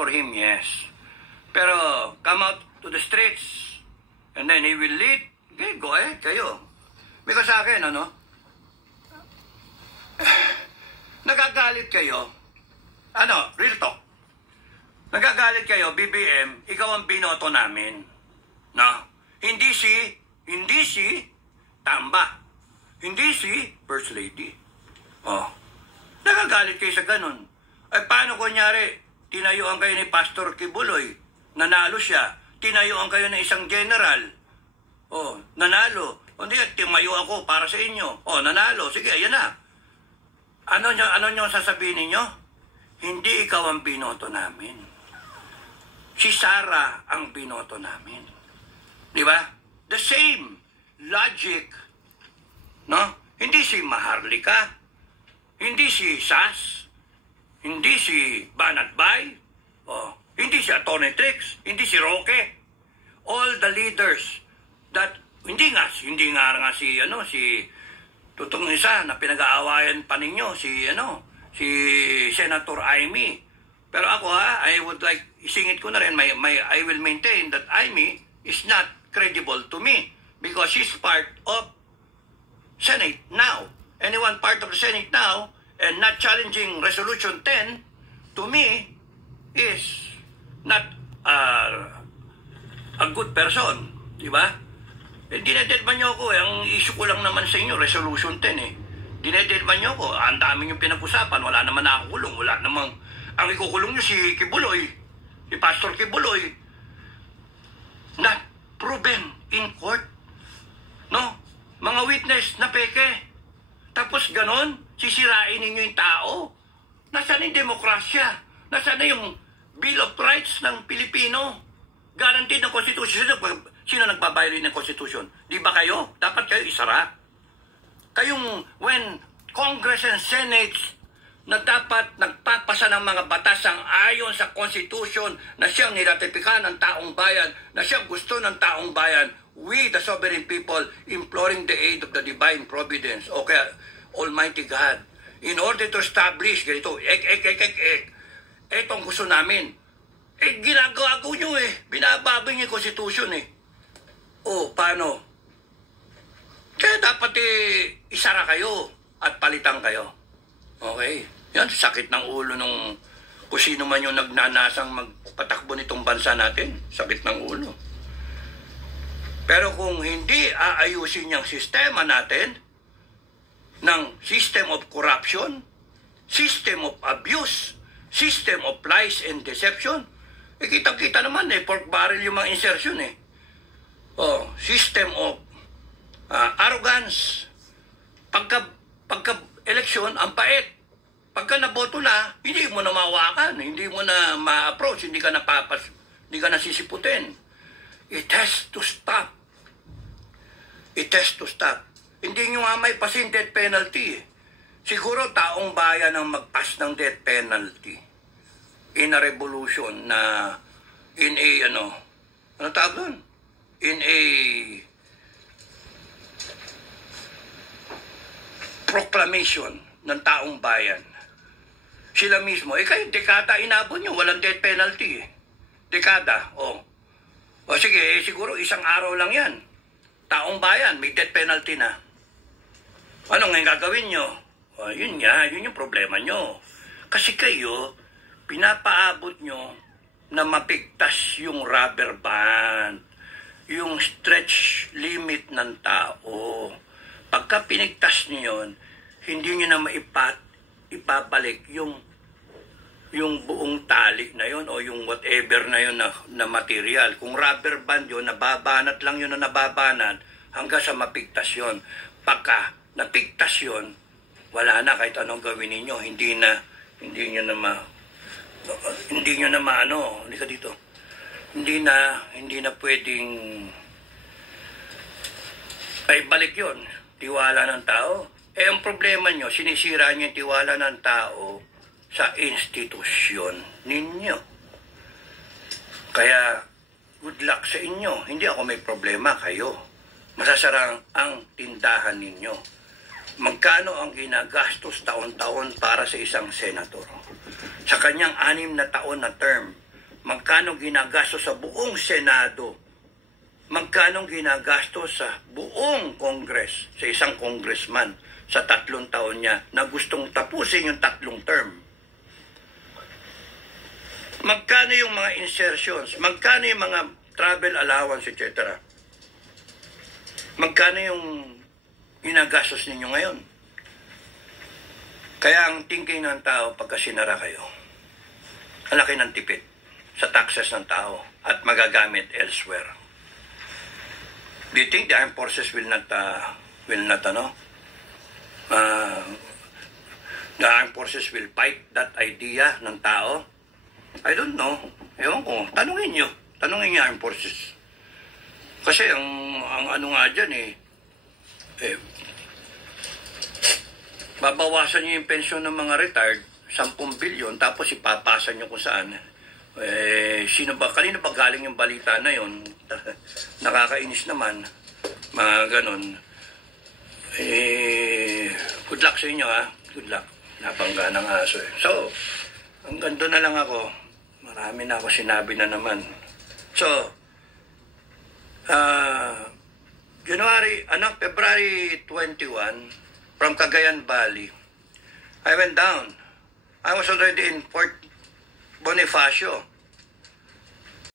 for him, yes. Pero come out to the streets and then he will lead. Okay, go ahead kayo. Because sa akin, nagagalit kayo. Real talk. Nagagalit kayo, BBM, ikaw ang binoto namin. No? Hindi si Tamba. Hindi si First Lady. Nagagalit kayo sa ganun. Ay paano kunyari, tinayuan kayo ni Pastor Kibuloy, nanalo siya. Tinayuan kayo ng isang general, nanalo. Hindi, timayo ako para sa inyo. Nanalo. Sige, ayan na. Ano nyo sasabihin ninyo? Hindi ikaw ang binoto namin. Si Sara ang binoto namin. Di ba? The same logic. No? Hindi si Maharlika. Hindi si Sas. Hindi si Banatbay. Hindi si Atty. Trix. Hindi si Roque. All the leaders that hindi nga si tutong isa na pinag-aawayan pa ninyo si Senator Amy. Pero ako I would like isingit ko na rin I will maintain that Amy is not credible to me because she's part of Senate now. Anyone part of the Senate now and not challenging Resolution 10 to me is not a good person, di ba? Dinededman nyo ako. Ang issue ko lang naman sa inyo, Resolution 10 Dinededman nyo ako. Ang dami yung pinag-usapan. Wala naman nakakulong. Wala namang... Ang ikukulong nyo si Kibuloy, si Pastor Kibuloy, not proven in court. No? Mga witness na peke. Tapos ganon, sisirain ninyo yung tao. Nasaan yung demokrasya? Nasaan na yung Bill of Rights ng Pilipino? Guaranteed ng Constitution. Sino nagbabayari ng Constitution? Di ba kayo? Dapat kayo isara. Kayong when Congress and Senate na dapat nagpapasa ng mga batasang ayon sa Constitution na siyang niratipika ng taong bayan, na siyang gusto ng taong bayan, we, the sovereign people, imploring the aid of the divine providence, o kaya Almighty God, in order to establish, ganito, etong gusto namin, ginagawa ko nyo binababing yung Constitution paano? Kaya dapat isara kayo at palitan kayo. Okay? Yan, sakit ng ulo nung kung sino man yung nagnanasang magpatakbo nitong bansa natin. Sakit ng ulo. Pero kung hindi aayusin yung sistema natin ng system of corruption, system of abuse, system of lies and deception, kitang-kita naman pork barrel yung mga insertion system of arrogance. Pagka-eleksyon, ang pait. Pagka naboto na, hindi mo na mawakan, hindi mo na ma-approach, hindi ka nasisiputin. It has to stop. It has to stop. Hindi nyo nga may pasin death penalty. Siguro taong bayan ang mag-pass ng death penalty in a revolution na in a ano tawag doon? In a proclamation ng taong bayan. Sila mismo, kayo, dekada inabot nyo, walang death penalty Dekada, o sige, siguro isang araw lang yan. Taong bayan, may death penalty na. Ano ngayon gagawin nyo? Yun yung problema nyo. Kasi kayo, pinapaabot nyo na mapigtas yung rubber band, yung stretch limit ng tao. Pagka pinigtas nyo yun, hindi nyo na ipabalik yung buong tali na yun o yung whatever na yun na material. Kung rubber band yun, nababanat lang yun na nababanat hanggang sa mapigtas yun. Pagka napigtas yun, wala na kahit anong gawin ninyo. Hindi na pwedeng ay balik yun. Tiwala ng tao. Ang problema nyo, sinisira nyo yung tiwala ng tao sa institusyon ninyo. Kaya, good luck sa inyo. Hindi ako may problema, kayo. Masasarang ang tindahan ninyo. Magkano ang ginagastos taon-taon para sa isang senator? Sa kanyang 6 na taon na term, magkano ginagastos sa buong Senado, magkano ginagastos sa buong Congress, sa isang congressman sa 3 taon niya na gustong tapusin yung 3 term. Magkano yung mga insertions, magkano yung mga travel allowance, etc. Magkano yung ginagastos ninyo ngayon? Kaya ang thinking ng tao pagka sinara kayo, ang laki ng tipid sa taxes ng tao at magagamit elsewhere. Do you think the armed forces will not the armed forces will fight that idea ng tao? I don't know. Ewan ko. Tanungin niyo armed forces. Kasi ang ano nga dyan babawasan niyo yung pensyon ng mga retired, 10 bilyon, tapos ipapasa niyo kung saan. Kanino ba galing yung balita na yon? Nakakainis naman, mga ganon. Good luck sa inyo, ha? Good luck. Napangga ng aso. So, hanggang doon na lang ako. Marami na ako sinabi na naman. So, February 21, from Cagayan Valley, I went down. I was already in Fort Bonifacio.